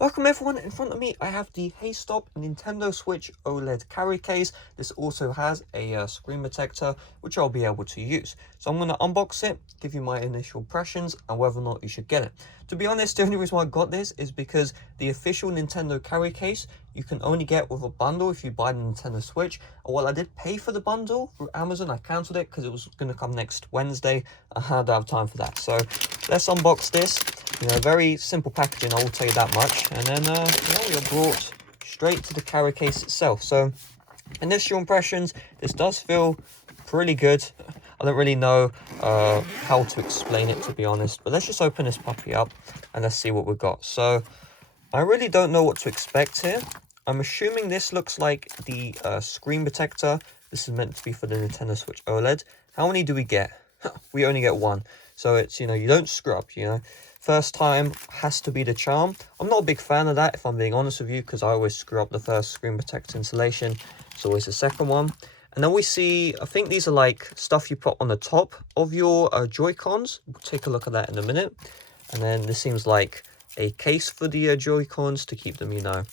Welcome everyone, in front of me I have the HEYSTOP Nintendo Switch OLED carry case. This also has a screen protector which I'll be able to use. So I'm going to unbox it, give you my initial impressions and whether or not you should get it. To be honest, the only reason why I got this is because the official Nintendo carry case you can only get with a bundle if you buy the Nintendo Switch. And while I did pay for the bundle through Amazon, I cancelled it because it was going to come next Wednesday. I don't have time for that. So let's unbox this. You know, very simple packaging, I will tell you that much. And then, we are brought straight to the carry case itself. So, initial impressions, this does feel pretty good. I don't really know how to explain it, to be honest. But let's just open this puppy up and let's see what we've got. So, I really don't know what to expect here. I'm assuming this looks like the screen protector. This is meant to be for the Nintendo Switch OLED. How many do we get? We only get one. So it's, you know, you don't screw up, you know. First time has to be the charm. I'm not a big fan of that, if I'm being honest with you, because I always screw up the first screen protector installation. It's always the second one. And then we see, I think these are like stuff you put on the top of your Joy-Cons. We'll take a look at that in a minute. And then this seems like a case for the Joy-Cons to keep them, you know,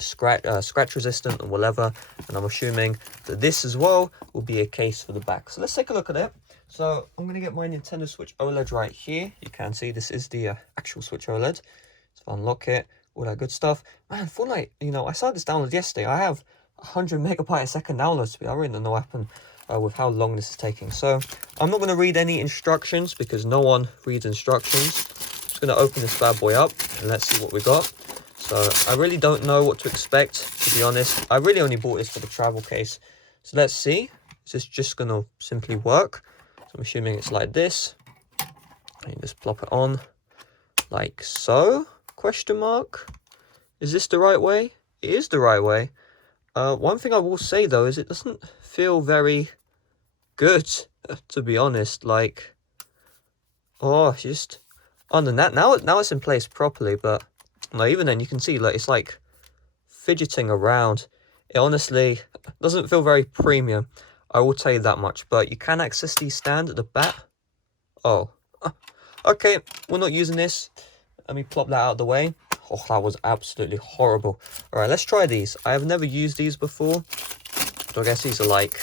scratch resistant and whatever. And I'm assuming that this as well will be a case for the back. So let's take a look at it. So I'm going to get my Nintendo Switch OLED right here. You can see this is the actual Switch OLED. So unlock it, all that good stuff. Man, for like, you know, I started this download yesterday. I have 100 megabyte a second download speed. I really don't know what happened with how long this is taking. So I'm not going to read any instructions because no one reads instructions. I'm just going to open this bad boy up and let's see what we got. So I really don't know what to expect, to be honest. I really only bought this for the travel case. So let's see. Is this just going to simply work? I'm assuming it's like this. You just plop it on like so, question mark. Is this the right way? It is the right way. One thing I will say though is it doesn't feel very good, to be honest. Like, just other than that, now it's in place properly, but no, even then you can see like it's like fidgeting around. It honestly doesn't feel very premium, I will tell you that much. But you can access the stand at the back. Oh, okay, we're not using this. Let me plop that out of the way. Oh, that was absolutely horrible. All right, let's try these. I have never used these before. So I guess these are like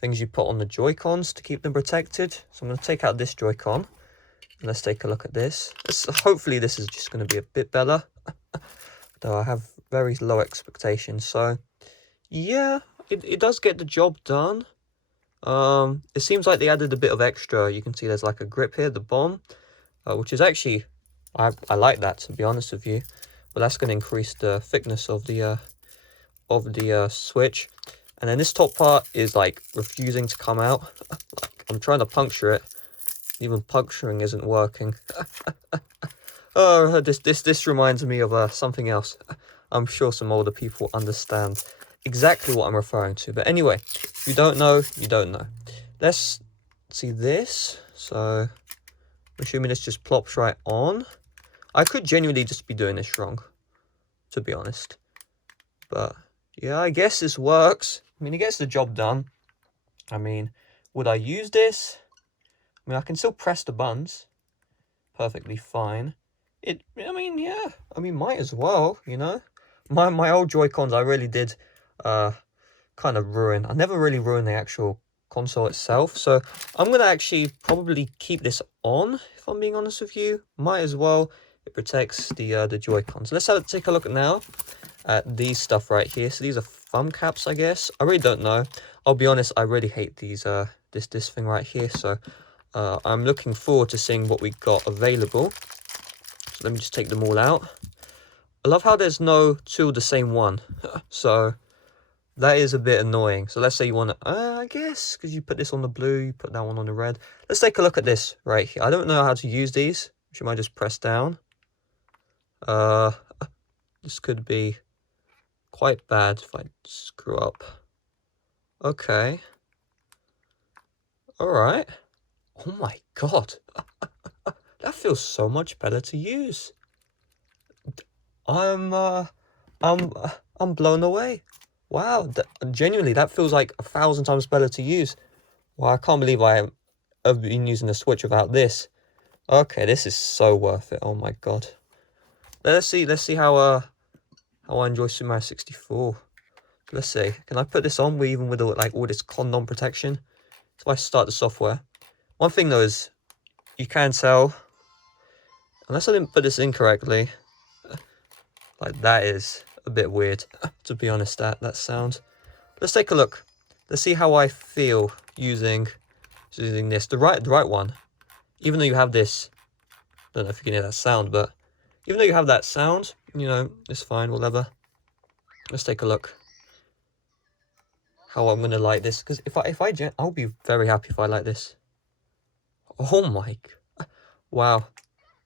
things you put on the Joy-Cons to keep them protected. So I'm going to take out this Joy-Con. Let's take a look at this. Hopefully this is just going to be a bit better. Though I have very low expectations. So, yeah, it does get the job done. It seems like they added a bit of extra. You can see there's like a grip here at the bottom, which is actually, I like that, to be honest with you. But that's going to increase the thickness of the Switch. And then this top part is like refusing to come out. Like, I'm trying to puncture it. Even puncturing isn't working. Oh, this reminds me of something else. I'm sure some older people understand exactly what I'm referring to. But anyway, if you don't know, you don't know. Let's see this. So I'm assuming this just plops right on. I could genuinely just be doing this wrong, to be honest. But yeah, I guess this works. I mean, it gets the job done. I mean, would I use this? I mean, I can still press the buttons perfectly fine. Might as well, you know. My old Joy-Cons I really did kind of ruin. I never really ruined the actual console itself. So I'm going to actually probably keep this on, if I'm being honest with you. Might as well. It protects the Joy-Cons. Let's take a look now at these stuff right here. So these are thumb caps, I guess. I really don't know. I'll be honest, I really hate these this thing right here. So I'm looking forward to seeing what we got available. So let me just take them all out. I love how there's no two of the same one. So that is a bit annoying. So let's say you want to, I guess, because you put this on the blue, you put that one on the red. Let's take a look at this right here. I don't know how to use these, which you might just press down. This could be quite bad if I screw up. Okay. All right. Oh my god. That feels so much better to use. I'm blown away. Wow, genuinely, that feels like 1,000 times better to use. Wow, I can't believe I have been using the Switch without this. Okay, this is so worth it. Oh my god. Let's see how I enjoy Super Mario 64. Let's see. Can I put this on even with all this condom protection? So I start the software. One thing though is you can tell, unless I didn't put this in correctly, like that is a bit weird, to be honest, that sound. Let's take a look. Let's see how I feel using this. The right one. Even though you have this, I don't know if you can hear that sound, but even though you have that sound, you know, it's fine, whatever. Let's take a look how I'm gonna like this, because I'll be very happy if I like this. Oh my, wow,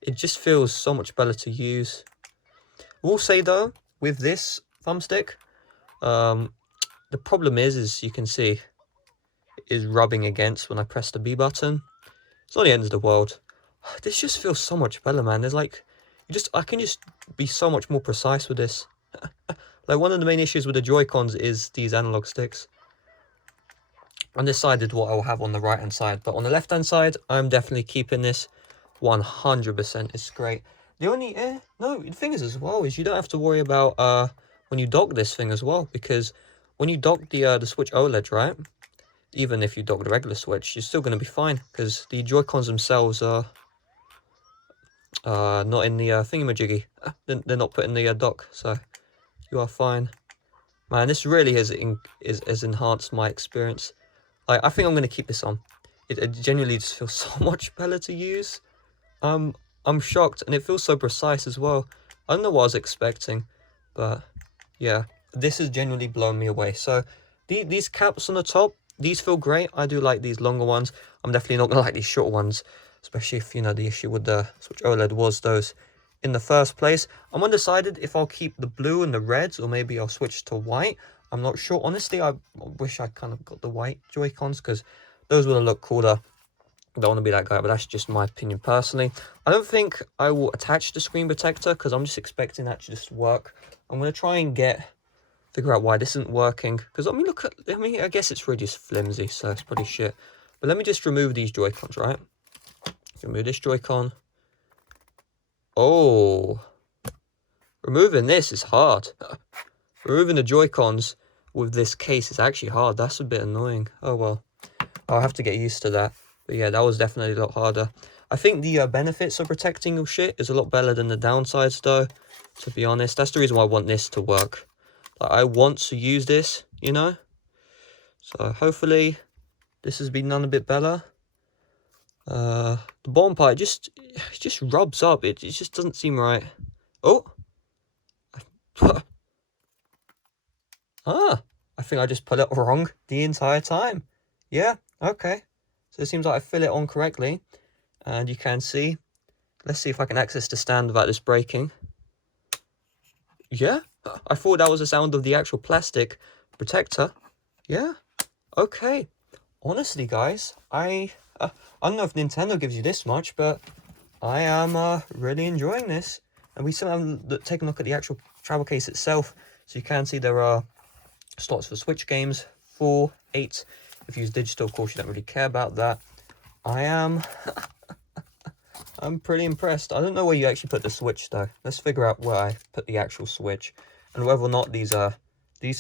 it just feels so much better to use. I will say though, with this thumbstick, the problem is you can see it is rubbing against when I press the B button. It's not the end of the world. This just feels so much better, man. There's like, I can just be so much more precise with this. Like one of the main issues with the Joy-Cons is these analog sticks. Undecided what I'll have on the right hand side, but on the left hand side, I'm definitely keeping this 100%. It's great. The only the thing is as well is you don't have to worry about when you dock this thing as well, because when you dock the Switch OLED, right? Even if you dock the regular Switch, you're still going to be fine, because the Joy-Cons themselves are not in the thingamajiggy. They're not put in the dock, so you are fine. Man, this really has enhanced my experience. I think I'm going to keep this on. It genuinely just feels so much better to use. I'm shocked, and it feels so precise as well. I don't know what I was expecting, but yeah, this has genuinely blown me away. So these caps on the top, these feel great. I do like these longer ones. I'm definitely not going to like these short ones, especially if, you know, the issue with the Switch OLED was those in the first place. I'm undecided if I'll keep the blue and the reds, or maybe I'll switch to white. I'm not sure. Honestly, I wish I kind of got the white Joy-Cons, because those would have looked cooler. I don't want to be that guy, but that's just my opinion personally. I don't think I will attach the screen protector, because I'm just expecting that to just work. I'm going to try and figure out why this isn't working, because I guess it's really just flimsy, so it's pretty shit. But let me just remove these Joy-Cons, right? Remove this Joy-Con. Oh, removing this is hard. Removing the Joy-Cons with this case is actually hard. That's a bit annoying. Oh well, I'll have to get used to that. But yeah, that was definitely a lot harder. I think the benefits of protecting your shit is a lot better than the downsides, though, to be honest. That's the reason why I want this to work. Like, I want to use this, you know? So hopefully this has been done a bit better. The bottom part, it just rubs up. It just doesn't seem right. Oh! I think I just put it wrong the entire time. Yeah, okay. So it seems like I fill it on correctly. And you can see. Let's see if I can access the stand without this breaking. Yeah, I thought that was the sound of the actual plastic protector. Yeah, okay. Honestly, guys, I don't know if Nintendo gives you this much, but I am really enjoying this. And we still haven't taken a look at the actual travel case itself. So you can see there are slots for Switch games, 4, 8. If you use digital, of course, you don't really care about that. I'm pretty impressed. I don't know where you actually put the Switch, though. Let's figure out where I put the actual Switch. And whether or not these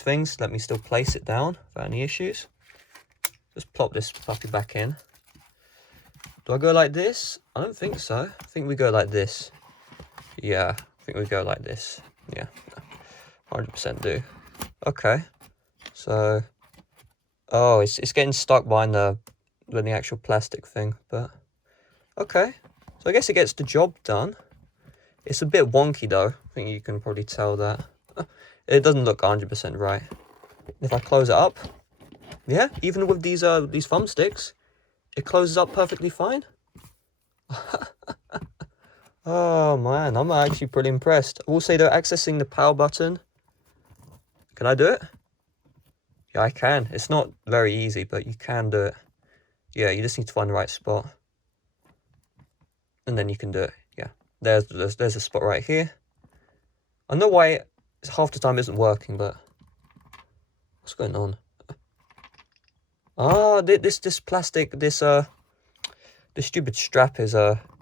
things let me still place it down without any issues. Just plop this puppy back in. Do I go like this? I don't think so. I think we go like this. Yeah, I think we go like this. Yeah, 100% do. Okay. So, oh, it's getting stuck behind the actual plastic thing, but okay. So I guess it gets the job done. It's a bit wonky though. I think you can probably tell that. It doesn't look 100% right. If I close it up, yeah, even with these thumbsticks, it closes up perfectly fine. Oh man, I'm actually pretty impressed. I will say though, accessing the power button, can I do it? Yeah, I can. It's not very easy, but you can do it. Yeah, you just need to find the right spot. And then you can do it. Yeah, there's a spot right here. I know why half the time isn't working, but what's going on? Ah, this plastic, this stupid strap is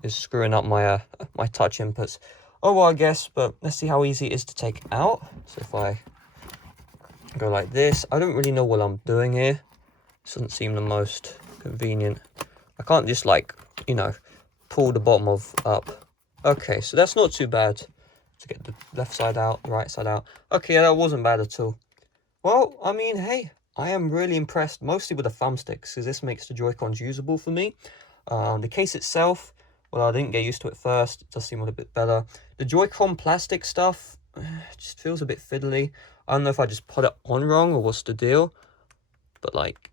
screwing up my my touch inputs. Oh well, I guess, but let's see how easy it is to take out. So if I go like this, I don't really know what I'm doing here. This doesn't seem the most convenient. I can't just like, you know, pull the bottom of up. Okay, so that's not too bad to get the left side out, the right side out. Okay, that wasn't bad at all. Well, I mean, hey, I am really impressed, mostly with the thumbsticks, because this makes the Joy-Cons usable for me. The case itself, well, I didn't get used to it first. It does seem a little bit better. The Joy-Con plastic stuff just feels a bit fiddly. I don't know if I just put it on wrong or what's the deal. But, like,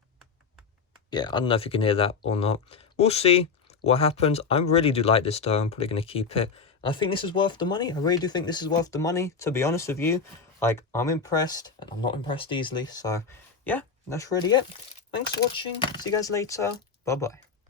yeah, I don't know if you can hear that or not. We'll see what happens. I really do like this, though. I'm probably going to keep it. I think this is worth the money. I really do think this is worth the money, to be honest with you. Like, I'm impressed, and I'm not impressed easily. So, yeah, that's really it. Thanks for watching. See you guys later. Bye-bye.